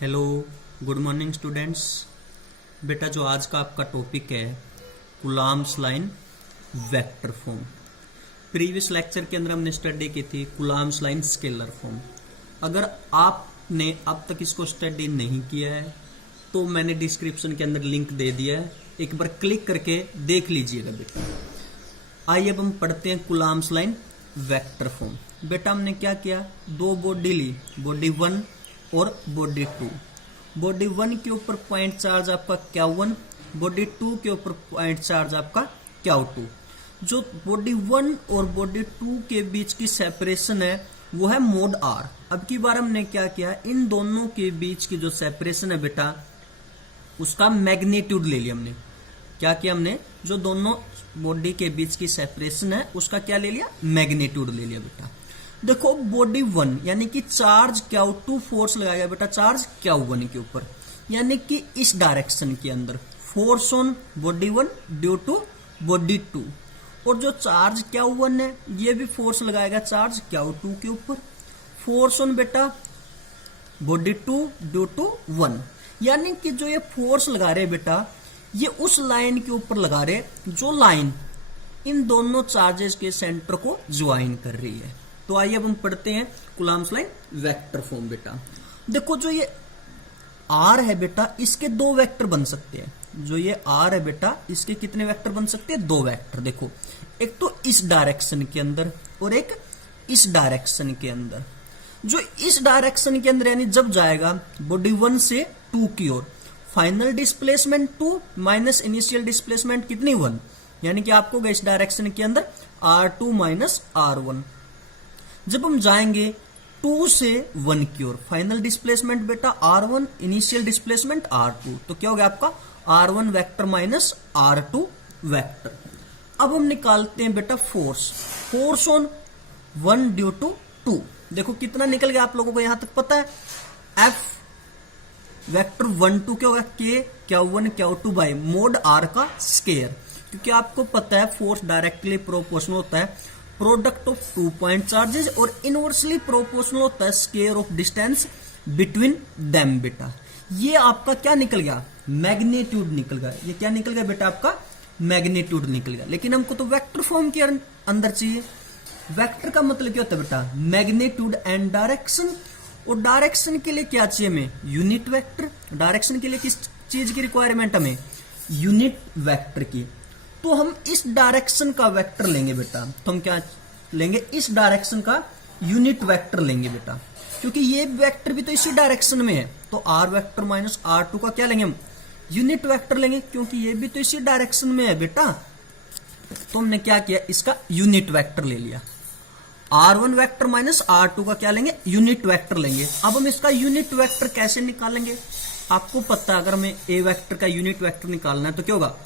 Hello, good morning students. बेटा जो आज का आपका टॉपिक है Coulomb's line vector form. Previous lecture के अंदर हमने स्टडी की थी कूलॉम्स लाइन स्केलर फॉर्म। अगर आपने अब तक इसको स्टडी नहीं किया है तो मैंने डिस्क्रिप्शन के अंदर लिंक दे दिया है, एक बार क्लिक करके देख लीजिएगा बेटा। आइए अब हम पढ़ते हैं कूलॉम्स लाइन वेक्टर फॉर्म। बेटा हमने क्या किया, दो बॉडी ली, बॉडी 1 और बॉडी 2। बॉडी 1 के ऊपर पॉइंट चार्ज आपका Q1, बॉडी 2 के ऊपर पॉइंट चार्ज आपका Q2। जो बॉडी 1 और बॉडी 2 के बीच की सेपरेशन है वो है मोड R। अब की बार हमने क्या किया, इन दोनों के बीच की जो सेपरेशन है बेटा उसका मैग्नीट्यूड ले लिया हमने। क्या किया हमने, जो दोनों बॉडी के बीच की सेपरेशन है उसका क्या ले लिया, मैग्नीट्यूड ले लिया बेटा। देखो बॉडी 1 यानी कि चार्ज Q2 फोर्स लगाया बेटा चार्ज Q1 के ऊपर, यानी कि इस डायरेक्शन के अंदर force on body 1 due to body 2। और जो चार्ज Q1 है ये भी फोर्स लगाएगा चार्ज Q2 के ऊपर, फोर्स ऑन बेटा बॉडी 2 ड्यू टू 1। यानी कि जो ये फोर्स लगा रहे बेटा ये उस लाइन के ऊपर लगा रहे जो लाइन इन दोनों चार्जेस के सेंटर को ज्वाइन कर रही है। तो आइए अब हम पढ़ते हैं कूलॉम्स लाइन वेक्टर फॉर्म। बेटा देखो जो ये R है बेटा इसके दो वेक्टर बन सकते हैं। जो ये R है बेटा इसके कितने वेक्टर बन सकते हैं, दो वेक्टर। देखो एक तो इस डायरेक्शन के अंदर और एक इस डायरेक्शन के अंदर। जो इस डायरेक्शन के अंदर यानी जब जाएगा बॉडी 1 से 2 की ओर, final displacement 2 minus initial displacement कितनी 1, यानी कि आपको इस डायरेक्शन के अंदर R2 माइनस R1। जब हम जाएंगे 2 से 1 की ओर, फाइनल डिस्प्लेसमेंट बेटा R1 इनिशियल डिस्प्लेसमेंट R2, तो क्या हो गया आपका R1 vector minus R2 vector. अब हम निकालते हैं बेटा फोर्स ऑन 1 ड्यू टू 2। देखो कितना निकल गया आप लोगों को यहां तक पता है, F वेक्टर 1 2 क्या होगा K Q1 Q2 by mod R का स्केयर। क्योंकि आपको पता है फोर्स डायरेक्टली प्रोपोर्शनल होता है प्रोडक्ट ऑफ 2 पॉइंट चार्जेस और इनवर्सली प्रोपोर्शनल होता है square of distance between them. बेटा ये आपका क्या निकल गया, मैग्नीट्यूड निकल गया। ये क्या निकल गया बेटा, आपका मैग्नीट्यूड निकल गया। लेकिन हमको तो वेक्टर फॉर्म के अंदर चाहिए। वेक्टर का मतलब क्या होता है बेटा, मैग्नीट्यूड एंड डायरेक्शन। और डायरेक्शन के लिए क्या चाहिए हमें, यूनिट वेक्टर। डायरेक्शन के लिए किस चीज की रिक्वायरमेंट हमें, यूनिट वेक्टर की। तो हम इस डायरेक्शन का वेक्टर लेंगे बेटा, तो हम क्या लेंगे, इस डायरेक्शन का यूनिट वेक्टर लेंगे बेटा। क्योंकि ये वेक्टर भी तो इसी डायरेक्शन में है, तो R वेक्टर माइनस R2 का क्या लेंगे हम, यूनिट वेक्टर लेंगे, क्योंकि ये भी तो इसी डायरेक्शन में है बेटा। तो हमने क्या किया, इसका यूनिट वेक्टर ले लिया। R1 वेक्टर माइनस R2 का क्या लेंगे, यूनिट वेक्टर लेंगे। अब हम इसका यूनिट वेक्टर कैसे निकालेंगे, आपको पता है अगर हमें A वेक्टर का यूनिट वेक्टर निकालना है तो क्या होगा,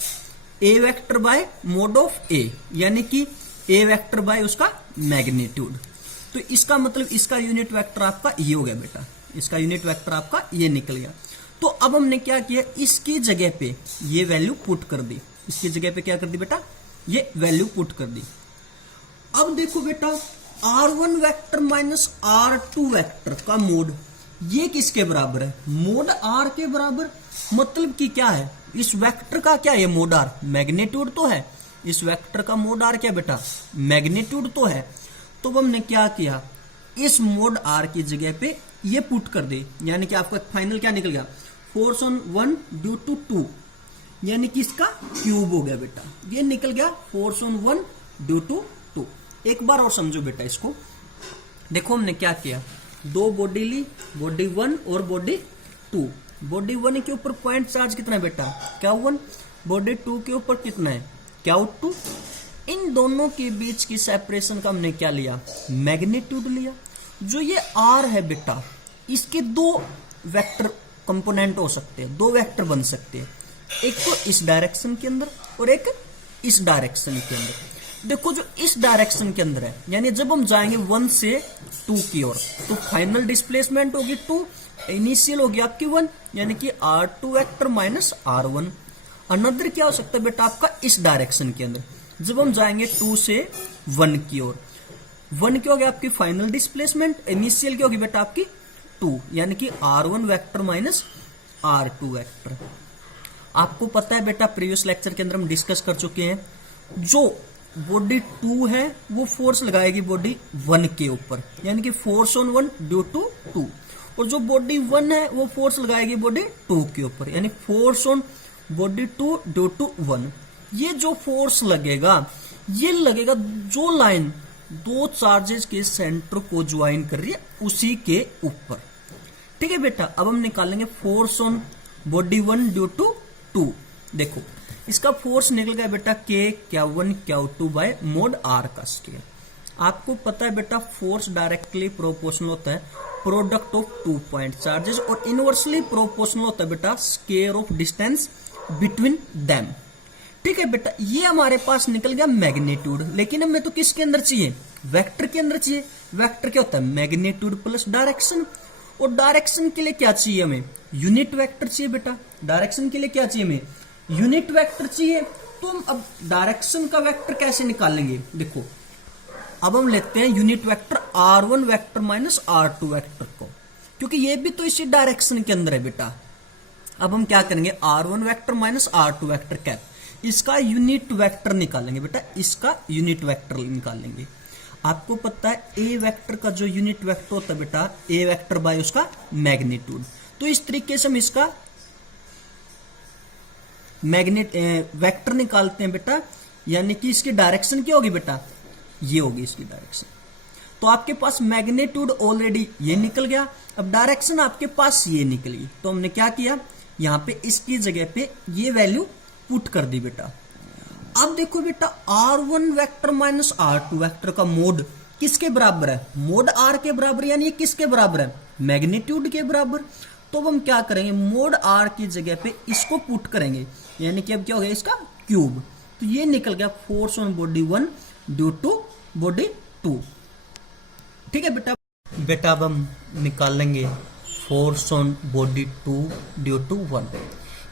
A vector by mode of A, यानी कि A वेक्टर बाय उसका मैग्नीट्यूड। तो इसका मतलब इसका यूनिट वेक्टर आपका ये हो गया बेटा, इसका यूनिट वेक्टर आपका ये निकल गया। तो अब हमने क्या किया, इसकी जगह पे ये वैल्यू पुट कर दी। इसकी जगह पे क्या कर दी बेटा, ये वैल्यू पुट कर दी। अब देखो बेटा R1 vector minus R2 vector का मोड ये किसके बराबर है, मोड R के बराबर। मतलब कि क्या है, इस वेक्टर का क्या है मोड R, मैग्नीट्यूड तो है। इस वेक्टर का मोड R क्या बेटा, मैग्नीट्यूड तो है। तो हमने क्या किया, इस मोड R की जगह पे ये पुट कर दे, यानी कि आपका फाइनल क्या निकल गया, फोर्स ऑन 1 ड्यू टू 2, यानी कि इसका क्यूब हो गया बेटा। ये निकल गया फोर्स ऑन 1 ड्यू टू 2। एक बार और समझो बेटा इसको। देखो हमने क्या किया, दो बॉडी ली, बॉडी 1 और बॉडी 2। बॉडी 1 के ऊपर पॉइंट चार्ज कितना है बेटा, Q1। बॉडी 2 के ऊपर कितना है, Q2। इन दोनों के बीच की सेपरेशन का हमने क्या लिया, मैग्नीट्यूड लिया। जो ये R है बेटा इसके दो वेक्टर कंपोनेंट हो सकते हैं, दो वेक्टर बन सकते हैं, एक तो इस डायरेक्शन के अंदर और एक इस डायरेक्शन के अंदर। देखो जो इस डायरेक्शन के अंदर है, यानी जब हम जाएंगे 1 से 2 की ओर, तो फाइनल डिस्प्लेसमेंट होगी 2, इनिशियल होगी आपकी 1, यानी कि R2 vector minus R1। Another क्या हो सकता है बेटा आपका इस डायरेक्शन के अंदर, जब हम जाएंगे 2 से 1 की ओर, 1 क्या होगी आपकी फाइनल डिस्प्लेसमेंट, इनिशियल क्या होगी बेटा आपकी टू, यानी कि R1 vector minus R2 vector. आपको पता है बेटा प्रीवियस लेक्चर के अंदर हम डिस्कस कर चुके हैं, जो बॉडी 2 है वो फोर्स लगाएगी बॉडी 1 के ऊपर, यानी कि फोर्स ऑन 1 ड्यू टू 2, और जो बॉडी 1 है वो फोर्स लगाएगी बॉडी 2 के ऊपर, यानी force on body 2 due to 1। ये जो फोर्स लगेगा ये लगेगा जो लाइन दो चार्जेस के सेंटर को ज्वाइन कर रही है उसी के ऊपर। ठीक है बेटा, अब हम निकालेंगे force on body 1 due to 2। देखो इसका फोर्स निकल गया बेटा K1 Q2 by mod R का स्केयर। आपको पता है बेटा फोर्स डायरेक्टली प्रोपोर्शनल होता है प्रोडक्ट ऑफ 2 पॉइंट चार्जेस, और इनवर्सली प्रोपोर्शनल होता है बेटा square of distance between them. ठीक है बेटा, ये हमारे पास निकल गया मैग्नीट्यूड, लेकिन हमें तो किसके अंदर चाहिए, वेक्टर के अंदर चाहिए। वेक्टर क्या होता है, मैग्नीट्यूड प्लस डायरेक्शन, और डायरेक्शन के लिए क्या चाहिए हमें, यूनिट वेक्टर चाहिए बेटा। डायरेक्शन के लिए क्या चाहिए हमें, यूनिट वेक्टर चाहिए। तो हम अब डायरेक्शन का वेक्टर कैसे निकालेंगे, देखो अब हम लेते हैं unit vector R1 vector minus R2 vector को, क्योंकि ये भी तो इसी डायरेक्शन के अंदर है बेटा। अब हम क्या करेंगे, R1 vector minus R2 vector cap, इसका यूनिट वेक्टर निकालेंगे बेटा, इसका यूनिट वेक्टर निकालेंगे। आपको पता है ए वेक्टर का जो यूनिट वेक्टर होता है बेटा, ए वेक्टर बाय उसका मैग्नीट्यूड। तो इस तरीके से हम इसका वेक्टर निकालते हैं बेटा, यानी कि इसकी डायरेक्शन क्या होगी बेटा, ये होगी इसकी डायरेक्शन। तो आपके पास मैग्नीट्यूड ऑलरेडी ये निकल गया, अब डायरेक्शन आपके पास ये निकल गई। तो हमने क्या किया, यहां पे इसकी जगह पे ये वैल्यू पुट कर दी बेटा। अब देखो बेटा R1 vector minus R2 vector का मोड किसके बराबर है, मोड R के बराबर, यानी ये किसके बराबर है, मैग्नीट्यूड के बराबर। तो अब हम क्या करेंगे, मोड R की जगह पे इसको पुट करेंगे, यानी कि अब क्या हो गया इसका क्यूब। तो ये निकल गया force on body 1 due to body 2। ठीक है बेटा, अब हम निकालेंगे force on body 2 due to 1,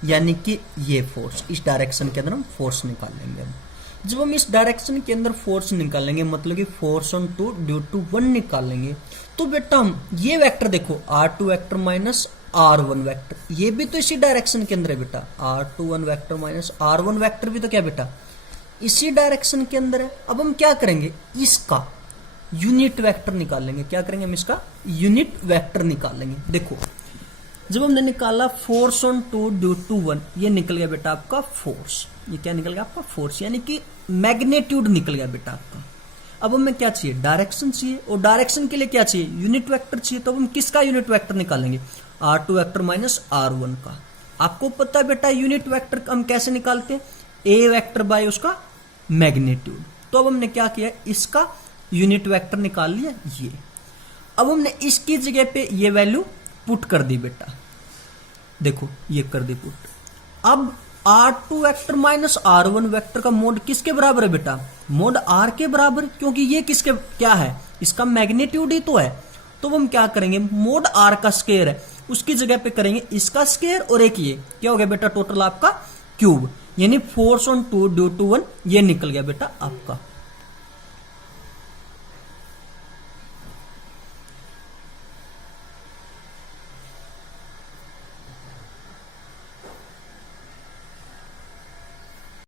यानी कि ये फोर्स इस डायरेक्शन के अंदर हम फोर्स निकालेंगे। जब हम इस डायरेक्शन के अंदर फोर्स निकालेंगे, मतलब कि फोर्स ऑन 2 ड्यू टू 1 निकालेंगे, तो बेटा हम ये वेक्टर देखो R2 vector minus R1 vector, ये भी तो इसी डायरेक्शन के अंदर है बेटा। R21 vector minus R1 vector भी तो क्या बेटा इसी डायरेक्शन के अंदर है। अब हम क्या करेंगे, इसका यूनिट वेक्टर निकालेंगे। क्या करेंगे, हम इसका यूनिट वेक्टर निकालेंगे। देखो जब हमने निकाला फोर्स ऑन 2 ड्यू टू 1, ये निकल गया बेटा आपका फोर्स। ये क्या निकल गया आपका फोर्स, यानी कि मैग्नीट्यूड निकल गया बेटा आपका। अब हमें क्या चाहिए, डायरेक्शन चाहिए, और डायरेक्शन के लिए क्या चाहिए, यूनिट वेक्टर चाहिए। तो हम किसका यूनिट वेक्टर निकालेंगे, R2 वेक्टर माइनस R1 का। आपको पता है बेटा यूनिट वेक्टर हम कैसे निकालते हैं, ए वेक्टर बाय उसका मैग्नीट्यूड। तो अब हमने क्या किया, इसका यूनिट वेक्टर निकाल लिया ये। अब हमने इसकी जगह पे ये वैल्यू पुट कर दी बेटा, देखो ये कर दी पुट। अब R2 vector minus R1 vector का मोड किसके बराबर है बेटा, मोड R के बराबर, क्योंकि ये किसके क्या है, इसका मैग्नीट्यूड ही तो है। तो हम क्या करेंगे, मोड R का स्केयर है उसकी जगह पे करेंगे इसका स्केयर, और एक ये क्या हो गया बेटा टोटल आपका क्यूब, यानी फोर्स ऑन 2 ड्यू टू 1 ये निकल गया बेटा आपका।